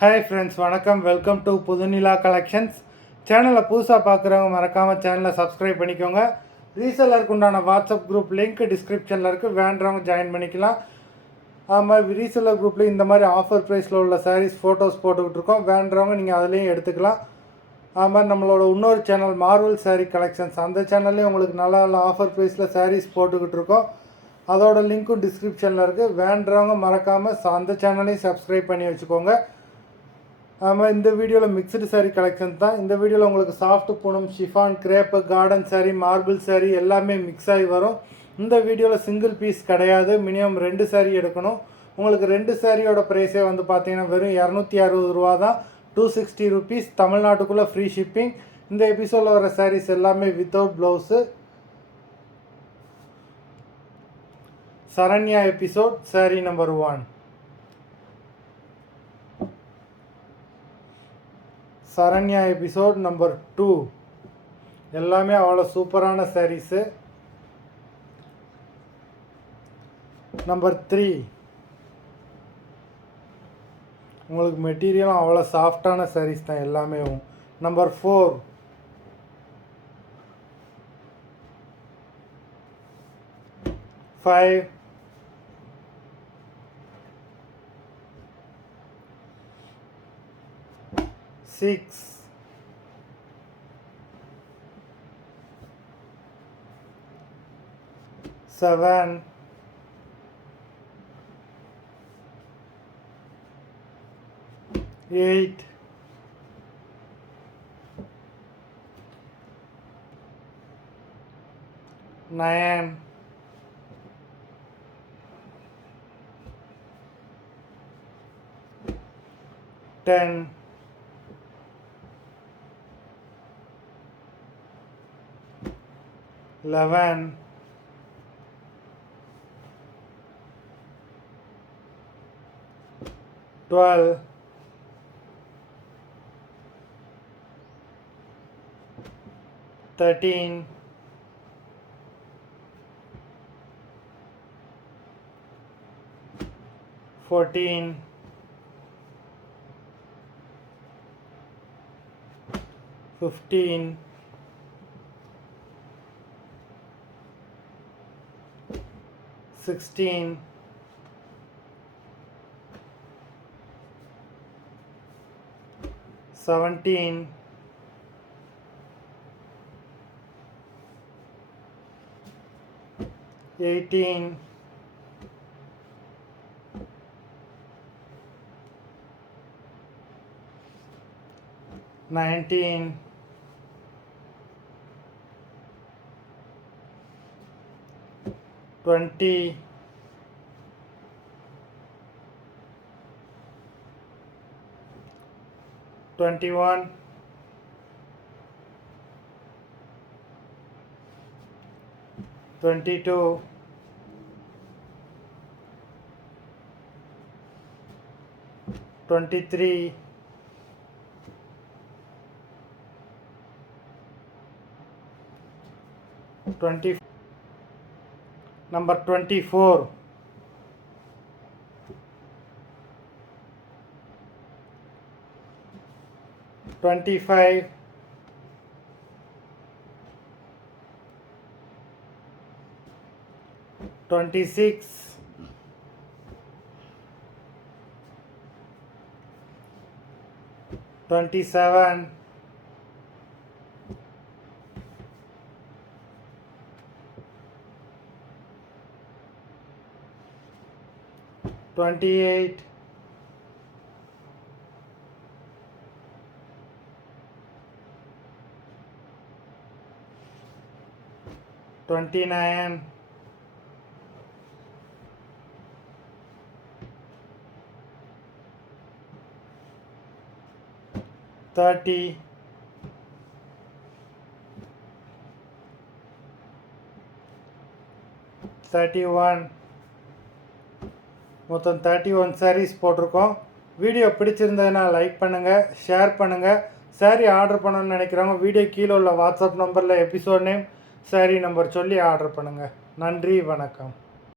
Hi friends, வணக்கம். Welcome to Puthunila collections. சேனலை புதுசாக பார்க்குறவங்க மறக்காமல் சேனலை சப்ஸ்கிரைப் பண்ணிக்கோங்க. ரீசெல்லருக்கு உண்டான வாட்ஸ்அப் குரூப் லிங்க் டிஸ்கிரிப்ஷனில் இருக்குது, வேண்டுறவங்க ஜாயின் பண்ணிக்கலாம். அது மாதிரி ரீசெல்லர் குரூப்லேயும் இந்த மாதிரி ஆஃபர் ப்ரைஸில் உள்ள சாரீஸ் ஃபோட்டோஸ் போட்டுக்கிட்டு இருக்கோம். வேண்டுறவங்க நீங்கள் அதுலேயும் எடுத்துக்கலாம். அது மாதிரி நம்மளோட இன்னொரு சேனல் மார்வல் சாரீ கலெக்ஷன்ஸ், அந்த சேனல்லையும் உங்களுக்கு நல்ல நல்ல ஆஃபர் ப்ரைஸில் சாரீஸ் போட்டுக்கிட்டு இருக்கோம். அதோட லிங்க்கும் டிஸ்கிரிப்ஷனில் இருக்குது. வேண்டுறவங்க மறக்காமல் அந்த சேனலையும் சப்ஸ்கிரைப் பண்ணி வச்சுக்கோங்க. ஆமாம், இந்த வீடியோவில் மிக்சடு சாரீ கலெக்ஷன் தான். இந்த வீடியோவில் உங்களுக்கு சாஃப்ட் Poonam, chiffon, crepe, garden sari, மார்பிள் சாரீ எல்லாமே மிக்ஸ் ஆகி வரும். இந்த வீடியோவில் சிங்கிள் பீஸ் கிடையாது, மினிமம் 2 சாரீ எடுக்கணும். உங்களுக்கு 2 சாரியோட ப்ரைஸே வந்து பார்த்தீங்கன்னா வெறும் 260 ரூபா தான், 260 ருபீஸ். தமிழ்நாட்டுக்குள்ளே ஃப்ரீ ஷிப்பிங். இந்த எபிசோடில் வர சாரீஸ் எல்லாமே வித்தவுட் ப்ளவுஸு. சரண்யா எபிசோட் சாரீ நம்பர் 1. சரண்யா எபிசோட் நம்பர் 2 எல்லாமே அவ்வளோ சூப்பரான சாரீஸு. நம்பர் 3 உங்களுக்கு மெட்டீரியலும் அவ்வளோ சாஃப்டான சாரீஸ் தான் எல்லாமே. நம்பர் 4 5 6 7 8 9 10 11 12 13 14 15 16 17 18 19 20 21 22 23 20 number 24 25 26 27 28 29 30 31 மொத்தம் 31 சாரீஸ் போட்டிருக்கோம். வீடியோ பிடிச்சிருந்ததுன்னா லைக் பண்ணுங்கள், ஷேர் பண்ணுங்கள். சாரீ ஆர்டர் பண்ணணும்னு நினைக்கிறவங்க வீடியோ கீழே உள்ள வாட்ஸ்அப் நம்பரில் எபிசோட் நேம், சாரீ நம்பர் சொல்லி ஆர்டர் பண்ணுங்கள். நன்றி, வணக்கம்.